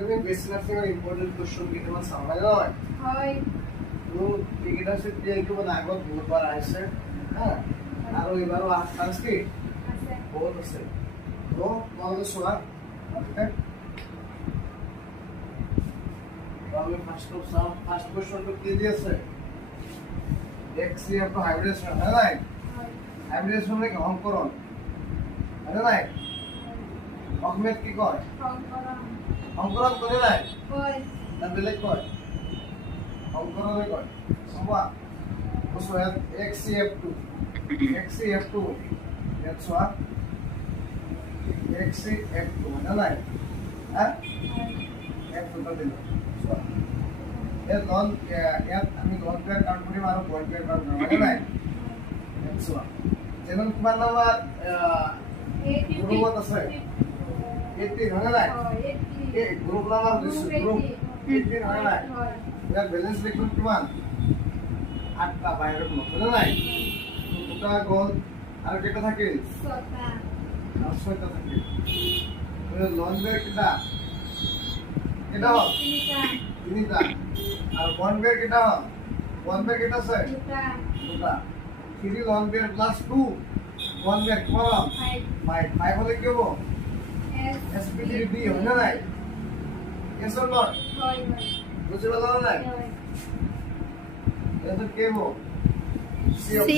তুমি বেশি নাৰ্সিংৰ important question কেইটামান চাবা নহয় হয় তো এইকেইটা চিটি এইটো মানে আগত বহুতবাৰ আহিছে হা আৰু এইবাৰো চান্স কি আছে বহুত আছে তো তোমালোকে চোৱা অ'কে আমি ফাৰ্ষ্ট কুৱেশ্যনটো কি দি আছে এক্সিএফ টো হাইব্ৰিডেশ্যন হয় নাই হয় হাইব্ৰিডেশ্যন মানে অংকৰণ হয় নাই অসমীয়াত কি কয় সংকৰণ অংকৰণ কৰে নাই হয় না বেলেগ কয় অংকৰণে কয় চোৱা so xcf2 ইয়াত চোৱা xcf2 হয় নাই হা f2 টা দিলো চোৱা ইয়াত আমি লন পেয়াৰ কাউণ্ট কৰিম আৰু বইল পেয়াৰ কাউণ্ট কৰিম হয় নাই ইয়াত চোৱা যেনে কিমান নম্বৰ গ্ৰুপত আছে 18 হয় নাই এই গ্ৰুপ নাম্বাৰ দিছো গ্ৰুপ 18 হয় নাই ইয়াৰ বেলেঞ্চ লিখুন কিমান 8টা বাহিৰত নকৰে নাই দুটা গ'ল আৰু কেইটা থাকিল 6টা আৰু 6টা থাকিল লন পেয়াৰ কেইটা হ'ল 3টা আৰু বন পেয়াৰ কেইটা হ'ল বন পেয়াৰ কেইটা আছে 2টা 3 লন পেয়াৰ প্লাস 2 বন পেয়াৰ কিমান হ'ল 5 হ'লে কি হ'ব SPT D হয় না নাই yes or not হয় বুঝি পালা না নাই এটা কি হ'ব C C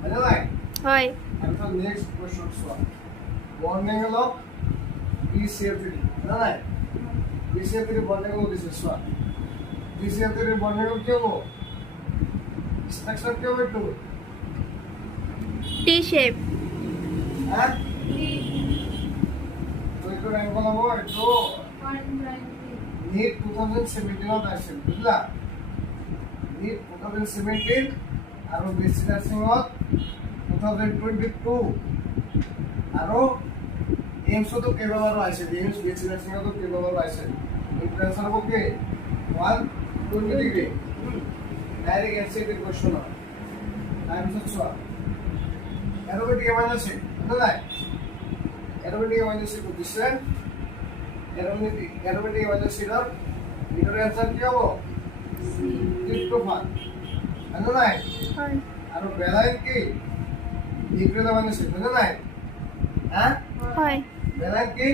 হয় না নাই হয় এখন next question soya bond angle of BCF3 না নাই BCF3 বন্ড অ্যাঙ্গেল দিছে সোয়া BCF3 বন্ড অ্যাঙ্গেল কি হবে স্ট্রাকচার কি হবে একটু T shape হ্যাঁ তো একটু অ্যাঙ্গেল হবে একটু NEET 2017 আসছে বুঝলা NEET 2017 আৰু বেসিক নাৰ্সিংত 2022 আৰু এইমছতো কেইবাবাৰো আহিছে এইমছ বেসিক নাৰ্সিংতো কেইবাবাৰো আহিছে ইনফ্লুয়েন্সাৰ হ'ব কি 120 ডিগ্ৰী ডাইৰেক্ট এনসিটি কোশ্চন হয় তাৰপিছত চোৱা এৰোমেটিক এমাইনাছে নাই এৰোমেটিক এমাইনাছে দিছে এৰোমেটিক এমাইনাছৰ ভিতৰৰ আনসাৰ কি হ'ব ট্ৰিপ্টোফান হয় নাই হয় আৰু বেলাইন কি নিউক্লিক এমাইনাছে হয় নাই হা হয় বেলাইন কি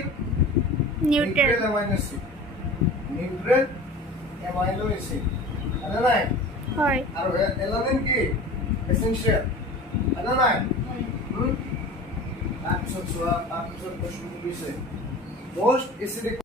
নিউট্ৰেল এমাইনাছে নিউট্ৰেল এমাইনো এসিড হয় নাই হয় আৰু এলানিন কি এসেনশিয়াল হয় নাই তাৰপিছত চোৱা তাৰপিছত প্ৰশ্নটো দিছে মোস্ট এসিডিক